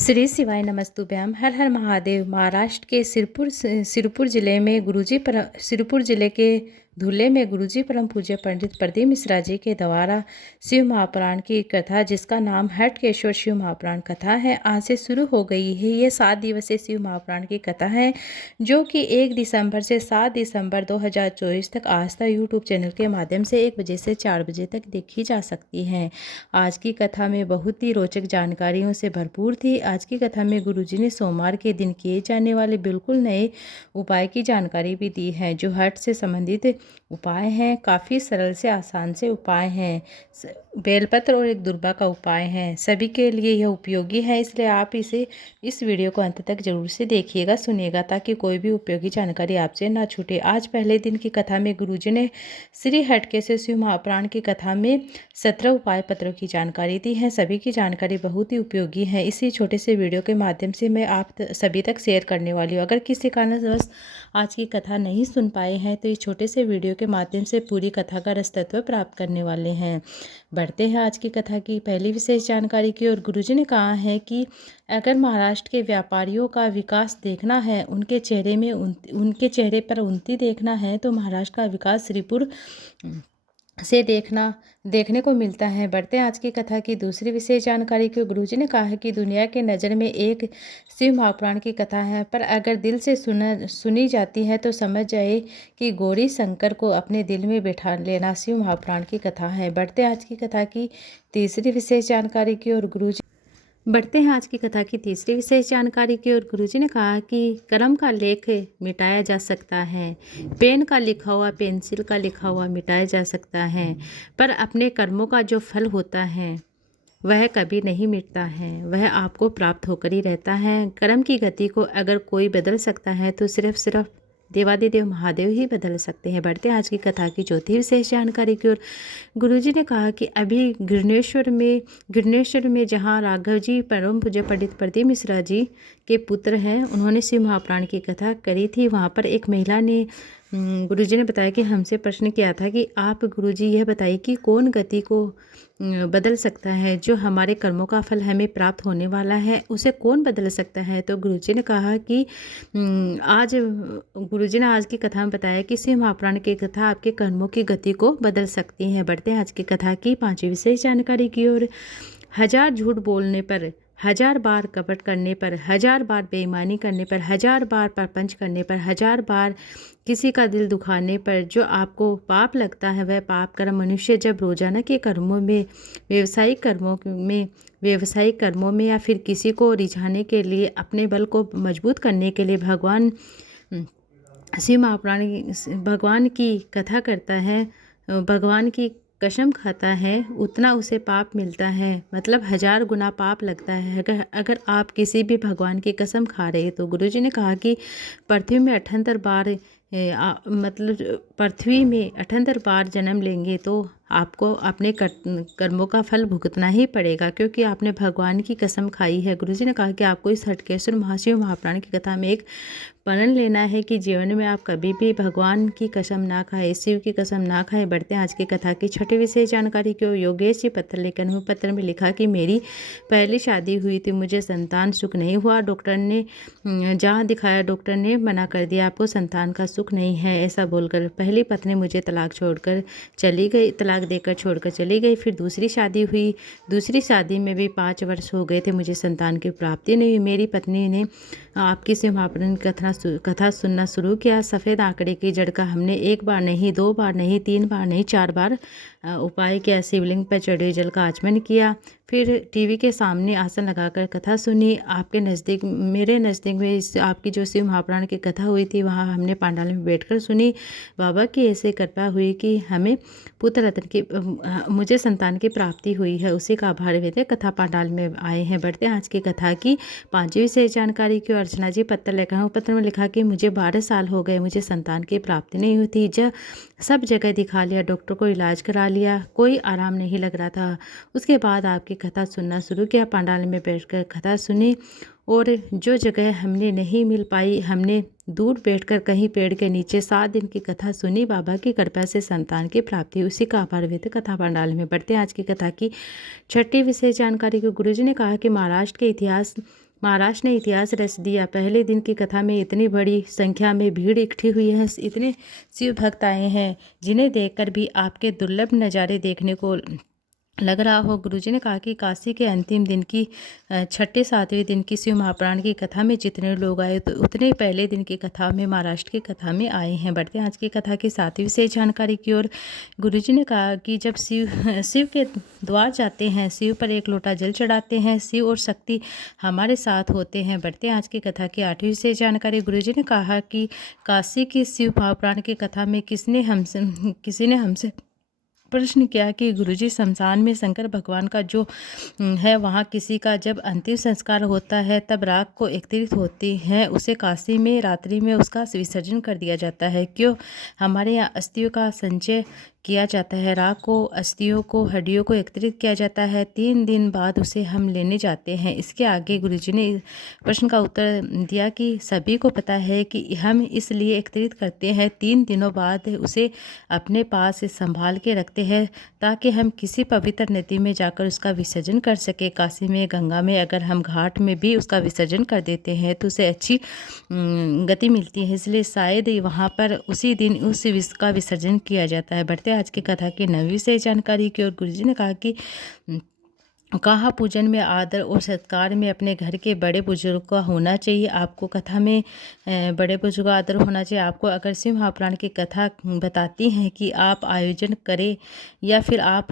श्री शिवाय नमस्तुभ्याम। हर हर महादेव। महाराष्ट्र के सिरपुर जिले में सिरपुर जिले के धुले में गुरुजी परम पूज्य पंडित प्रदीप मिश्रा जी के द्वारा शिव महापुराण की कथा, जिसका नाम हटकेश्वर शिव महापुराण कथा है, आज से शुरू हो गई है। ये 7 दिवसीय शिव महापुराण की कथा है, जो कि 1 दिसंबर से 7 दिसंबर 2024 तक आस्था यूट्यूब चैनल के माध्यम से 1 बजे से 4 बजे तक देखी जा सकती है। आज की कथा में बहुत ही रोचक जानकारियों से भरपूर थी। आज की कथा में गुरुजी ने सोमवार के दिन किए जाने वाले बिल्कुल नए उपाय की जानकारी भी दी है, जो हट से संबंधित उपाय हैं। काफ़ी सरल से आसान से उपाय हैं। बेलपत्र और एक दुर्बा का उपाय है। सभी के लिए यह उपयोगी है, इसलिए आप इस वीडियो को अंत तक जरूर से देखिएगा, सुनिएगा, ताकि कोई भी उपयोगी जानकारी आपसे ना छूटे। आज पहले दिन की कथा में गुरुजी ने श्री हटकेश्वर शिव महापुराण की कथा में 17 उपाय पत्रों की जानकारी दी है। सभी की जानकारी बहुत ही उपयोगी है। इसी छोटे से वीडियो के माध्यम से मैं आप सभी तक शेयर करने वाली हूँ। अगर किसी कारणवश आज की कथा नहीं सुन पाए हैं तो इस छोटे से वीडियो के माध्यम से पूरी कथा का रसतत्व प्राप्त करने वाले हैं। बढ़ते हैं आज की कथा की पहली विशेष जानकारी की ओर। गुरुजी ने कहा है कि अगर महाराष्ट्र के व्यापारियों का विकास देखना है, उनके चेहरे पर उन्नति देखना है, तो महाराष्ट्र का विकास श्रीपुर से देखने को मिलता है। बढ़ते आज की कथा की दूसरी विशेष जानकारी की। गुरुजी ने कहा है कि दुनिया के नज़र में एक शिव महापुराण की कथा है, पर अगर दिल से सुनी जाती है तो समझ जाए कि गौरी शंकर को अपने दिल में बैठा लेना शिव महापुराण की कथा है। बढ़ते आज की कथा की तीसरी विशेष जानकारी की ओर। बढ़ते हैं आज की कथा की तीसरी विशेष जानकारी की ओर। गुरुजी ने कहा कि कर्म का लेख मिटाया जा सकता है, पेन का लिखा हुआ, पेंसिल का लिखा हुआ मिटाया जा सकता है, पर अपने कर्मों का जो फल होता है वह कभी नहीं मिटता है, वह आपको प्राप्त होकर ही रहता है। कर्म की गति को अगर कोई बदल सकता है तो सिर्फ देवादिदेव महादेव ही बदल सकते हैं। बढ़ते आज की कथा की चौथी विशेष जानकारी की ओर। गुरुजी ने कहा कि अभी गिरनेश्वर में जहाँ राघव जी परम पूज्य पंडित प्रदीप मिश्रा जी के पुत्र हैं, उन्होंने शिव महापुराण की कथा करी थी। वहाँ पर एक महिला ने गुरुजी ने बताया कि हमसे प्रश्न किया था कि आप गुरुजी यह बताइए कि कौन गति को बदल सकता है, जो हमारे कर्मों का फल हमें प्राप्त होने वाला है उसे कौन बदल सकता है। तो गुरुजी ने कहा कि गुरुजी ने आज की कथा में बताया कि शिव महापुराण की कथा आपके कर्मों की गति को बदल सकती है। बढ़ते हैं आज की कथा की पांचवी विशेष जानकारी की ओर। 1000 झूठ बोलने पर, 1000 बार कपट करने पर, 1000 बार बेईमानी करने पर, 1000 बार परपंच करने पर, 1000 बार किसी का दिल दुखाने पर जो आपको पाप लगता है, वह पाप कर्म मनुष्य जब रोजाना के कर्मों में, व्यवसायिक कर्मों में या फिर किसी को रिझाने के लिए, अपने बल को मजबूत करने के लिए भगवान शिव महापुराण भगवान की कथा करता है, भगवान की कसम खाता है, उतना उसे पाप मिलता है। मतलब 1000 गुना पाप लगता है अगर आप किसी भी भगवान की कसम खा रहे हैं। तो गुरुजी ने कहा कि पृथ्वी में 78 बार पृथ्वी में 78 बार जन्म लेंगे तो आपको अपने कर्मों का फल भुगतना ही पड़ेगा, क्योंकि आपने भगवान की कसम खाई है। गुरुजी ने कहा कि आपको इस हटकेश्वर महाशिव महापुराण की कथा में एक प्रण लेना है कि जीवन में आप कभी भी भगवान की कसम ना खाए, शिव की कसम ना खाए। बढ़ते हैं आज की कथा की छठी विशेष जानकारी को। योगेश जी पत्र लेकर हूँ। पत्र में लिखा कि मेरी पहली शादी हुई थी, मुझे संतान सुख नहीं हुआ, डॉक्टर ने जहाँ दिखाया डॉक्टर ने मना कर दिया, आपको संतान का सुख नहीं है। ऐसा बोलकर पहली पत्नी मुझे तलाक देकर छोड़कर चली गई। फिर दूसरी शादी हुई, दूसरी शादी में भी 5 वर्ष हो गए थे, मुझे संतान की प्राप्ति नहीं हुई। मेरी पत्नी ने आपकी शिव महापुराण कथा सुनना शुरू किया। सफ़ेद आंकड़े की जड़ का हमने 1 बार नहीं, 2 बार नहीं, 3 बार नहीं, 4 बार उपाय किया। शिवलिंग पर चढ़े जल का आचमन किया। फिर टीवी के सामने आसन लगाकर कथा सुनी। मेरे नज़दीक में आपकी जो शिव महापुराण की कथा हुई थी, वहाँ हमने पांडाल में बैठकर सुनी। बाबा की ऐसे कृपा हुई कि हमें मुझे संतान की प्राप्ति हुई है, उसी का आभार व्यक्त कथा पांडाल में आए हैं। बढ़ते आज की कथा की पांचवी विशेष जानकारी की। अर्चना जी पत्र लिखा हूँ। पत्र में लिखा कि मुझे 12 साल हो गए, मुझे संतान की प्राप्ति नहीं हुई थी। जब सब जगह दिखा लिया, डॉक्टर को इलाज करा लिया, कोई आराम नहीं लग रहा था। उसके बाद आपकी कथा सुनना शुरू किया। पांडाल में बैठकर कथा सुनी और जो जगह हमने नहीं मिल पाई, हमने दूर बैठकर कहीं पेड़ के नीचे 7 दिन की कथा सुनी। बाबा की कृपा से संतान की प्राप्ति, उसी का आभार व्यक्त कथा पांडाल में। बढ़ते आज की कथा की छठी विशेष जानकारी को। गुरुजी ने कहा कि महाराष्ट्र के इतिहास महाराष्ट्र ने इतिहास रच दिया। पहले दिन की कथा में इतनी बड़ी संख्या में भीड़ इकट्ठी हुई है, इतने शिव भक्त आए हैं जिन्हें देखकर भी आपके दुर्लभ नज़ारे देखने को लग रहा हो। गुरुजी ने कहा कि काशी के अंतिम दिन की छठे सातवें दिन की शिव महापुराण की कथा में जितने लोग आए तो उतने पहले दिन की कथा में, महाराष्ट्र की कथा में आए हैं। बढ़ते हैं आज की कथा की 7वीं विशेष जानकारी की ओर। गुरुजी ने कहा कि जब शिव के द्वार जाते हैं, शिव पर एक लोटा जल चढ़ाते हैं, शिव और शक्ति हमारे साथ होते हैं। बढ़ते हैं आज की कथा की 8वीं विशेष जानकारी। गुरुजी ने कहा कि काशी की शिव महापुराण की कथा में किसी ने हमसे प्रश्न किया कि गुरुजी, शमशान में शंकर भगवान का जो है वहाँ किसी का जब अंतिम संस्कार होता है तब राख को एकत्रित होती है, उसे काशी में रात्रि में उसका विसर्जन कर दिया जाता है। क्यों? हमारे यहाँ अस्थियों का संचय किया जाता है, राख को, अस्थियों को, हड्डियों को एकत्रित किया जाता है, 3 दिन बाद उसे हम लेने जाते हैं। इसके आगे गुरुजी ने प्रश्न का उत्तर दिया कि सभी को पता है कि हम इसलिए एकत्रित करते हैं, 3 दिनों बाद उसे अपने पास संभाल के रखते हैं ताकि हम किसी पवित्र नदी में जाकर उसका विसर्जन कर सके। काशी में, गंगा में अगर हम घाट में भी उसका विसर्जन कर देते हैं तो उसे अच्छी गति मिलती है, इसलिए शायद वहाँ पर उसी दिन उस विष का विसर्जन किया जाता है। बढ़ते आज की कथा की 9वीं से जानकारी की ओर। गुरुजी ने कहा कि कहा पूजन में आदर और सत्कार में अपने घर के बड़े बुजुर्ग का होना चाहिए। आपको कथा में बड़े बुजुर्ग का आदर होना चाहिए। आपको अगर शिव महापुराण की कथा बताती हैं कि आप आयोजन करें या फिर आप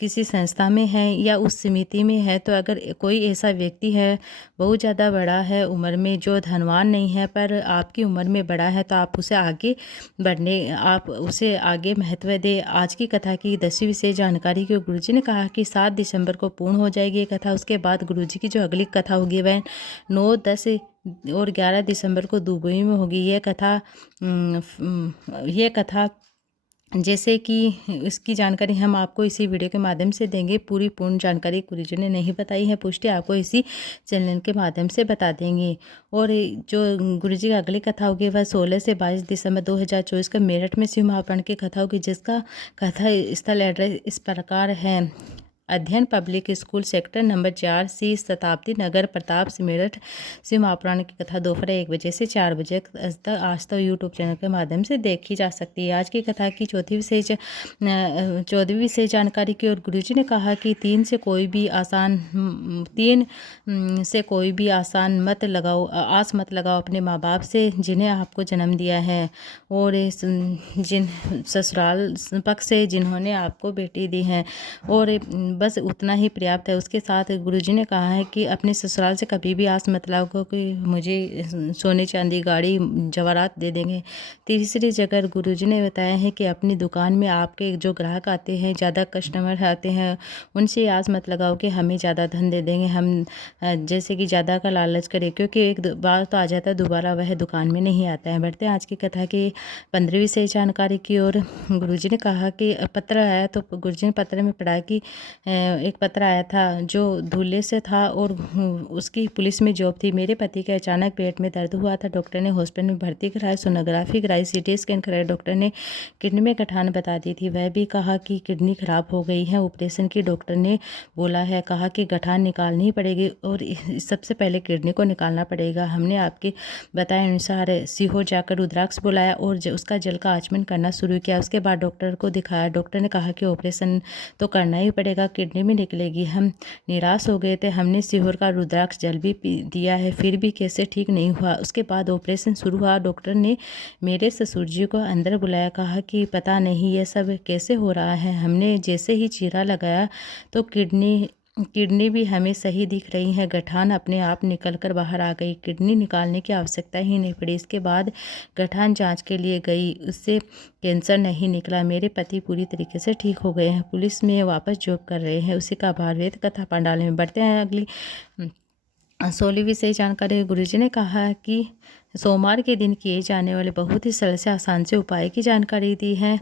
किसी संस्था में हैं या उस समिति में हैं, तो अगर कोई ऐसा व्यक्ति है बहुत ज़्यादा बड़ा है उम्र में, जो धनवान नहीं है पर आपकी उम्र में बड़ा है, तो आप उसे आगे महत्व दें। आज की कथा की 10वीं विशेष जानकारी की गुरुजी ने कहा कि 7 दिसंबर को पूर्ण हो जाएगी ये कथा। उसके बाद गुरुजी की जो अगली कथा होगी वह 9, 10 और 11 दिसंबर को दुबई में होगी। ये कथा जैसे कि इसकी जानकारी हम आपको इसी वीडियो के माध्यम से देंगे। पूर्ण जानकारी गुरुजी ने नहीं बताई है, पुष्टि आपको इसी चैनल के माध्यम से बता देंगे। और जो गुरुजी की अगली कथा होगी वह 16 से 22 दिसंबर 2024 का मेरठ में शिव महापुराण की कथा होगी, जिसका कथा स्थल एड्रेस इस प्रकार है। अध्ययन पब्लिक स्कूल, सेक्टर नंबर 4 सी, शताब्दी नगर, प्रताप से मेरठ। शिव महापुराण की कथा दोपहर 1 बजे से 4 बजे तक आज तक यूट्यूब चैनल के माध्यम से देखी जा सकती है। आज की कथा की 14वीं विशेष जानकारी की ओर। गुरुजी ने कहा कि 3 से कोई भी आसान मत लगाओ, आस मत लगाओ अपने माँ बाप से जिन्हें आपको जन्म दिया है, और जिन ससुराल पक्ष से जिन्होंने आपको बेटी दी है, और बस उतना ही पर्याप्त है। उसके साथ गुरुजी ने कहा है कि अपने ससुराल से कभी भी आस मत लगाओ कि मुझे सोने चांदी गाड़ी जवाहरात दे देंगे। तीसरी जगह गुरुजी ने बताया है कि अपनी दुकान में आपके जो ग्राहक आते हैं, ज़्यादा कस्टमर आते हैं, उनसे आस मत लगाओ कि हमें ज़्यादा धन दे देंगे, हम जैसे कि ज़्यादा का लालच करें, क्योंकि एक बार तो आ जाता है, दोबारा वह दुकान में नहीं आता है। बढ़ते हैं आज की कथा की 15वीं से जानकारी की ओर। गुरुजी ने कहा कि पत्र आया, तो गुरुजी ने पत्र में पढ़ा कि एक पत्र आया था जो धुले से था और उसकी पुलिस में जॉब थी। मेरे पति के अचानक पेट में दर्द हुआ था, डॉक्टर ने हॉस्पिटल में भर्ती कराया, सोनोग्राफी कराई, सीटी स्कैन कराया, डॉक्टर ने किडनी में गठान बता दी थी। वह भी कहा कि किडनी खराब हो गई है, ऑपरेशन की डॉक्टर ने बोला है, कहा कि गठान निकालनी पड़ेगी और सबसे पहले किडनी को निकालना पड़ेगा। हमने आपके बताए अनुसार सीहोर जाकर रुद्राक्ष बुलाया और उसका जल का आचमन करना शुरू किया। उसके बाद डॉक्टर को दिखाया, डॉक्टर ने कहा कि ऑपरेशन तो करना ही पड़ेगा, किडनी में निकलेगी। हम निराश हो गए थे, हमने सीहोर का रुद्राक्ष जल भी पी दिया है, फिर भी कैसे ठीक नहीं हुआ। उसके बाद ऑपरेशन शुरू हुआ। डॉक्टर ने मेरे ससुर जी को अंदर बुलाया, कहा कि पता नहीं ये सब कैसे हो रहा है। हमने जैसे ही चीरा लगाया तो किडनी भी हमें सही दिख रही है, गठान अपने आप निकलकर बाहर आ गई, किडनी निकालने की आवश्यकता ही नहीं पड़ी। इसके बाद गठान जांच के लिए गई, उससे कैंसर नहीं निकला। मेरे पति पूरी तरीके से ठीक हो गए हैं, पुलिस में वापस जॉब कर रहे हैं। उसी का आभार व्यक्त कथा पंडाल में। बढ़ते हैं अगली 16वीं से जानकारी। गुरुजी ने कहा कि सोमवार के दिन किए जाने वाले बहुत ही सरल से आसान से उपाय की जानकारी दी है।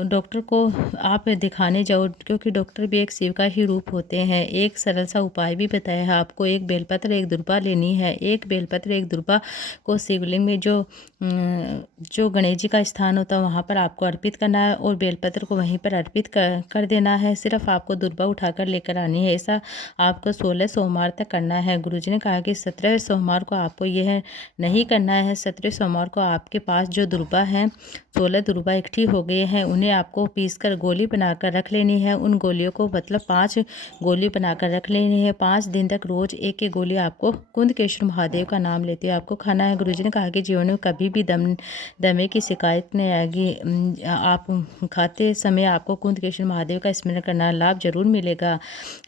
डॉक्टर को आप दिखाने जाओ, क्योंकि डॉक्टर भी एक शिव का ही रूप होते हैं। एक सरल सा उपाय भी बताया है आपको। एक बेलपत्र एक दुर्बा लेनी है। एक बेलपत्र एक दुर्बा को शिवलिंग में जो गणेश जी का स्थान होता है वहाँ पर आपको अर्पित करना है और बेलपत्र को वहीं पर अर्पित कर देना है। सिर्फ आपको दुर्बा उठाकर लेकर आनी है। ऐसा आपको 16 सोमवार तक करना है। गुरुजी ने कहा कि 17 सोमवार को आपको यह नहीं करना है। 17 सोमवार को आपके पास जो दुर्बा हैं, 16 दुर्बा इकट्ठी हो गए हैं, उन्हें आपको पीसकर गोली बनाकर रख लेनी है। उन गोलियों को मतलब 5 गोली बनाकर रख लेनी है। 5 दिन तक रोज एक एक गोली आपको कुंदकेश्वर महादेव का नाम लेते हुए आपको खाना है। गुरुजी ने कहा कि जीवन में कभी भी दमे की शिकायत नहीं आएगी। आप खाते समय आपको कुंदकेश्वर महादेव का स्मरण करना, लाभ जरूर मिलेगा।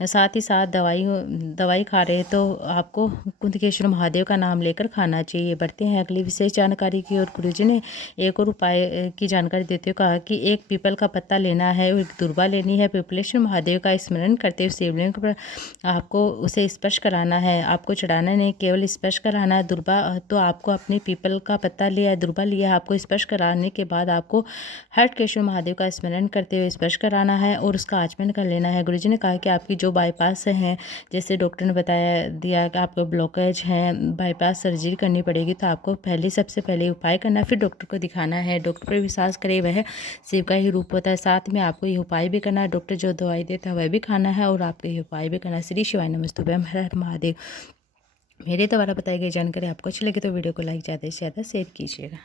साथ ही साथ दवाई खा रहे तो आपको कुंदकेश्वर महादेव का नाम लेकर खाना चाहिए। बढ़ते हैं अगली विशेष जानकारी की ओर। गुरुजी ने एक और उपाय की जानकारी देते हुए कहा कि एक पीपल का पत्ता लेना है और एक दुर्बा लेनी है। पीपलेश्वर महादेव का स्मरण करते हुए शिवलिंग पर आपको उसे स्पर्श कराना है। आपको चढ़ाना नहीं, केवल स्पर्श कराना है। दुर्बा तो आपको अपने पीपल का पत्ता लिया है, दुर्बा लिया है, आपको स्पर्श कराने के बाद आपको हटकेश्वर महादेव का स्मरण करते हुए स्पर्श कराना है और उसका आचमन कर लेना है। गुरुजी ने कहा कि आपकी जो बाईपास हैं, जैसे डॉक्टर ने बताया दिया कि आपको ब्लॉकेज है, बाईपास सर्जरी करनी पड़ेगी, तो आपको सबसे पहले उपाय करना है, फिर डॉक्टर को दिखाना है। डॉक्टर पर विश्वास करे, वह शिव का ही रूप होता है। साथ में आपको ये उपाय भी करना है, डॉक्टर जो दवाई देता है वह भी खाना है और आपको ये उपाय भी करना है। श्री शिवाय नमस्तुभ्यम, हर हर महादेव। मेरे द्वारा बताई गई जानकारी आपको अच्छी लगी तो वीडियो को लाइक ज़्यादा से ज़्यादा शेयर कीजिएगा।